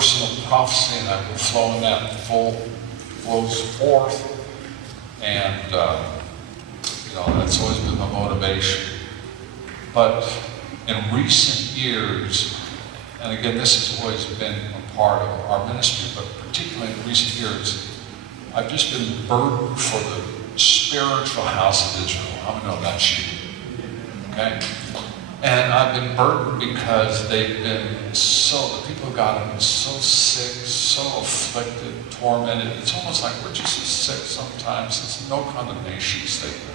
personal prophecy, and I've been flowing that flows forth. And, that's always been my motivation. But in recent years, and again, this has always been a part of our ministry, but particularly in recent years, I've just been burdened for the spiritual house of Israel. I don't know about you. Okay? And I've been burdened because the people of God have been so sick, so afflicted, tormented. It's almost like we're just as sick sometimes. It's no condemnation statement.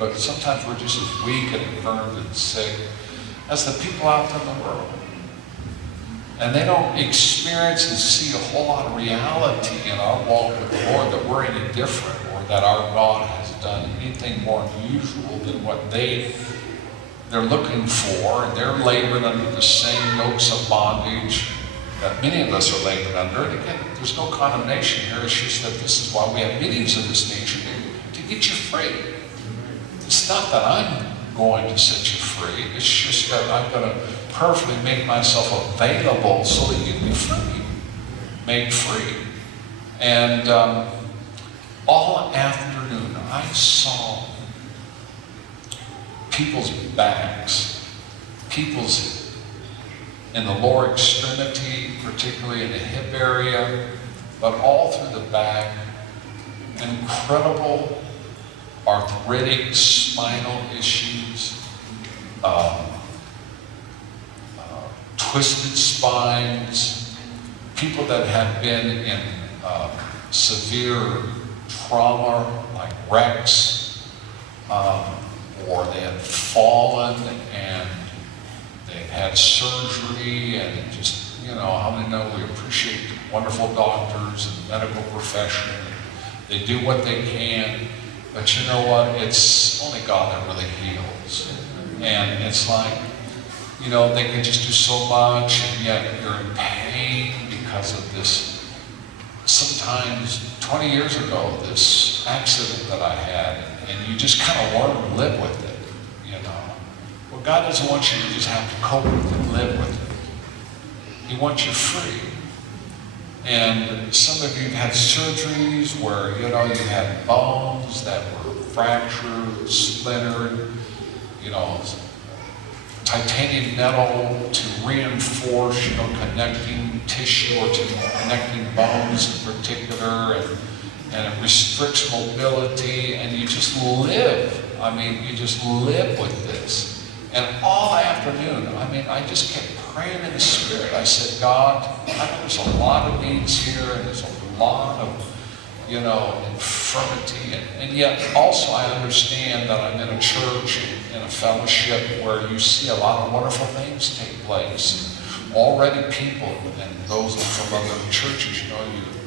But sometimes we're just as weak and infirmed and sick as the people out there in the world. And they don't experience and see a whole lot of reality in our walk with the Lord, that we're any different, or that our God has done anything more unusual than what they're looking for, and they're laboring under the same yokes of bondage that many of us are laboring under. And again, there's no condemnation here. It's just that this is why we have meetings of this nature, to get you free. It's not that I'm going to set you free. It's just that I'm going to perfectly make myself available so that you can be free, made free. And all afternoon, I saw people's backs, people's in the lower extremity, particularly in the hip area, but all through the back, incredible arthritic spinal issues, twisted spines, people that have been in severe trauma, like wrecks, or they have fallen and they've had surgery, and it just, how many know we appreciate wonderful doctors and the medical profession. They do what they can, but you know what? It's only God that really heals. And it's like, they can just do so much, and yet you're in pain because of this. Sometimes 20 years ago, this accident that I had, and you just kind of learn to live with it, Well, God doesn't want you to just have to cope with it, live with it. He wants you free. And some of you have had surgeries where, you had bones that were fractured, splintered, titanium metal to reinforce, connecting tissue or to connecting bones in particular, and it restricts mobility, and you just live. You just live with this. And all afternoon, I just kept praying in the Spirit. I said, God, I know there's a lot of needs here, and there's a lot of, infirmity. And yet also I understand that I'm in a church, in a fellowship where you see a lot of wonderful things take place. Already people, and those from other churches,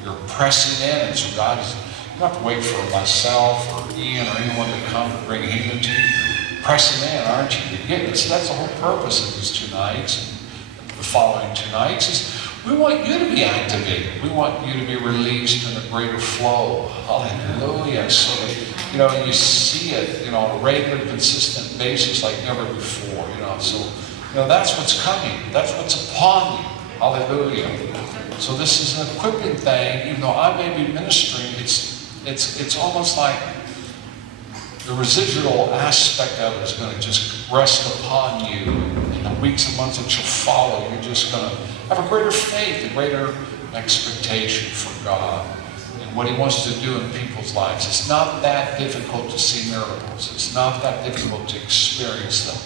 you're pressing in, and so God is, you don't have to wait for myself or Ian or anyone to come to bring healing to you. You're pressing in, aren't you? You're getting it. So that's the whole purpose of these 2 nights. And the following 2 nights is we want you to be activated. We want you to be released in a greater flow. Hallelujah. So that, you see it, on a regular, consistent basis like never before. So, that's what's coming. That's what's upon you. Hallelujah. So this is an equipping thing. Even though I may be ministering, it's almost like the residual aspect of it is going to just rest upon you in the weeks and months that you'll follow. You're just going to have a greater faith, a greater expectation for God and what He wants to do in people's lives. It's not that difficult to see miracles. It's not that difficult to experience them.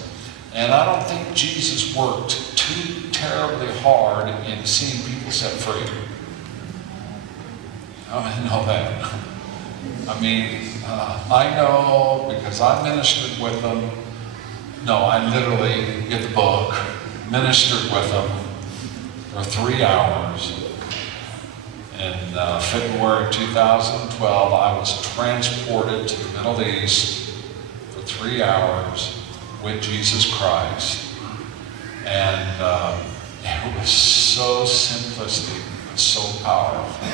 And I don't think Jesus worked too terribly hard in seeing people set free. I know that. I know because I ministered with them. No, I literally get the book, ministered with them for 3 hours. In February 2012, I was transported to the Middle East for 3 hours with Jesus Christ. And it was so simplistic, but so powerful.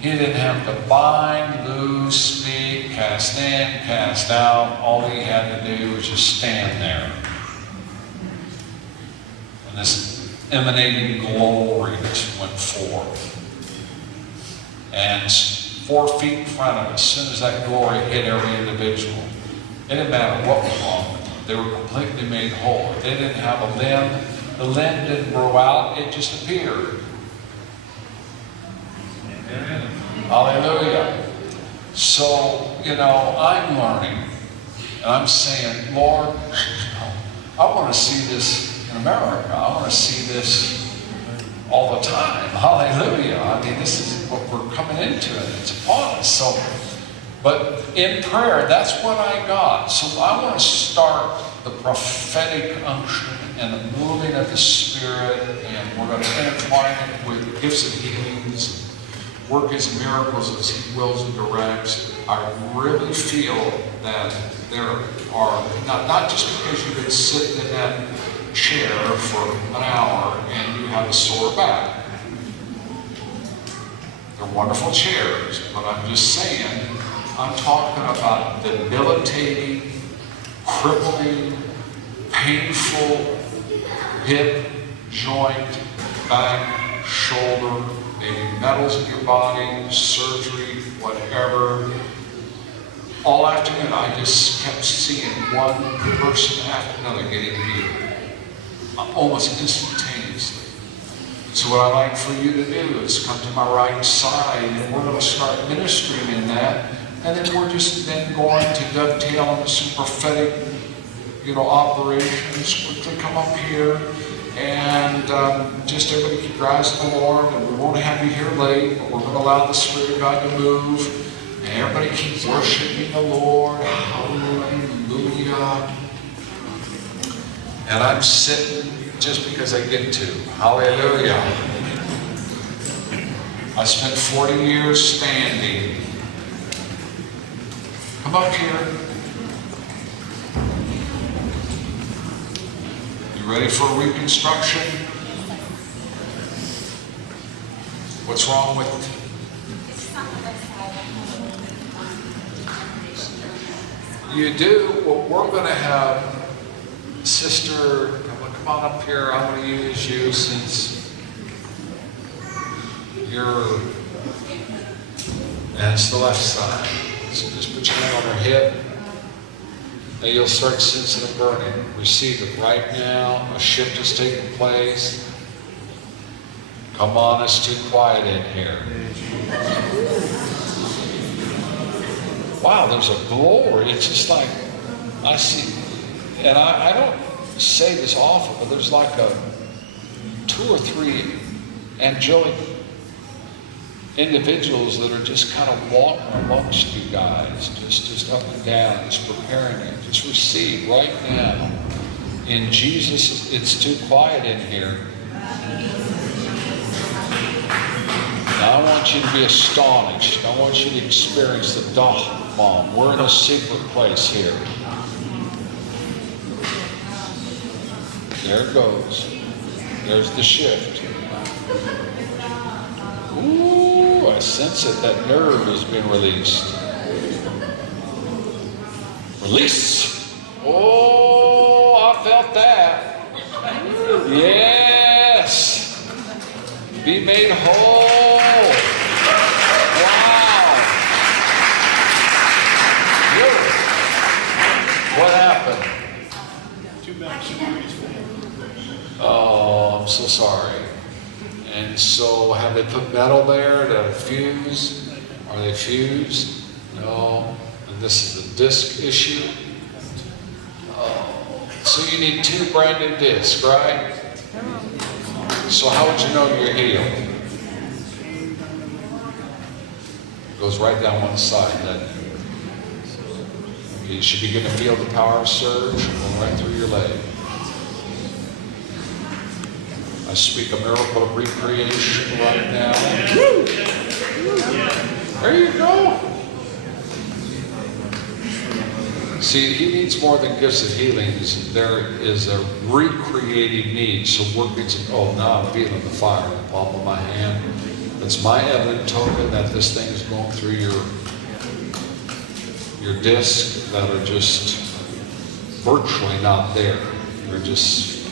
He didn't have to bind, loose, speak, cast in, cast out. All he had to do was just stand there. And this emanating glory, this And 4 feet in front of us, as soon as that glory hit every individual, it didn't matter what was wrong with them. They were completely made whole. If they didn't have a limb, the limb didn't grow out, it just appeared. Amen. Hallelujah. So, I'm learning, and I'm saying, Lord, I want to see this in America. I want to see this all the time. Hallelujah. I mean, this is what we're coming into, and it's upon us. So, but in prayer, that's what I got. So I want to start the prophetic unction and the moving of the Spirit, and we're going to intertwine it with gifts of healings, work His miracles as He wills and directs. I really feel that there are, not just because you've been sitting in that chair for an hour and you have a sore back. They're wonderful chairs, but I'm just saying, I'm talking about debilitating, crippling, painful hip, joint, back, shoulder, maybe metals in your body, surgery, whatever. All afternoon, I just kept seeing one person after another getting healed, almost instantaneously. So what I'd like for you to do is come to my right side, and we're going to start ministering in that, and then we're just then going to dovetail into some prophetic, operations. Quickly come up here, and just everybody keep your eyes on the Lord, and we won't have you here late, but we're going to allow the Spirit of God to move. And everybody keep worshiping the Lord. Hallelujah. And I'm sitting just because I get to. Hallelujah. I spent 40 years standing. Come up here. You ready for reconstruction? What's wrong with you do? Well, we're going to have Sister, come on up here. I'm going to use you since you're, and it's the left side. So just put your hand on her hip. Now you'll start sensing a burning. Receive it right now. A shift is taking place. Come on, it's too quiet in here. Wow, there's a glory. It's just like, I see, and I don't say this often, but there's like 2 or 3 angelic individuals that are just kind of walking amongst you guys, just up and down, just preparing you. Just receive right now. In Jesus, it's too quiet in here. Now I want you to be astonished. I want you to experience the Doch Bomb. We're in a secret place here. There it goes. There's the shift. Ooh, I sense it. That nerve is being released. Release. Oh, I felt that. Yes. Be made whole. Wow. Good. What happened? Oh, I'm so sorry. And so have they put metal there to fuse? Are they fused? No. And this is a disc issue. So you need 2 brand new discs, right? So how would you know you're healed? It goes right down one side. Then you should begin to feel the power of surge going right through your leg. I speak a miracle of recreation right now. There you go. See, he needs more than gifts of healings. There is a recreating need. So work gets, oh, now I'm feeling the fire in the palm of my hand. That's my evident token that this thing is going through your discs that are just virtually not there. They're just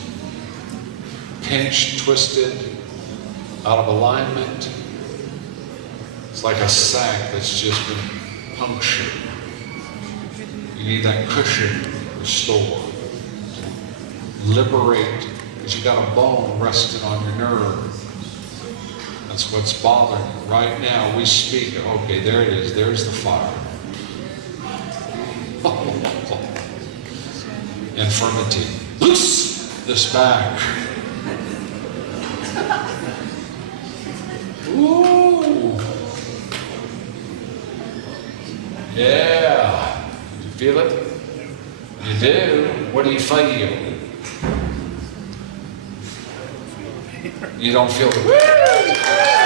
pinched, twisted, out of alignment. It's like a sack that's just been punctured. You need that cushion restored. Liberate, because you got a bone resting on your nerve. That's what's bothering you. Right now, we speak. Okay, there it is. There's the fire. Infirmity. Loose this back. Ooh. Yeah. You feel it? You do? What do you feel? You don't feel the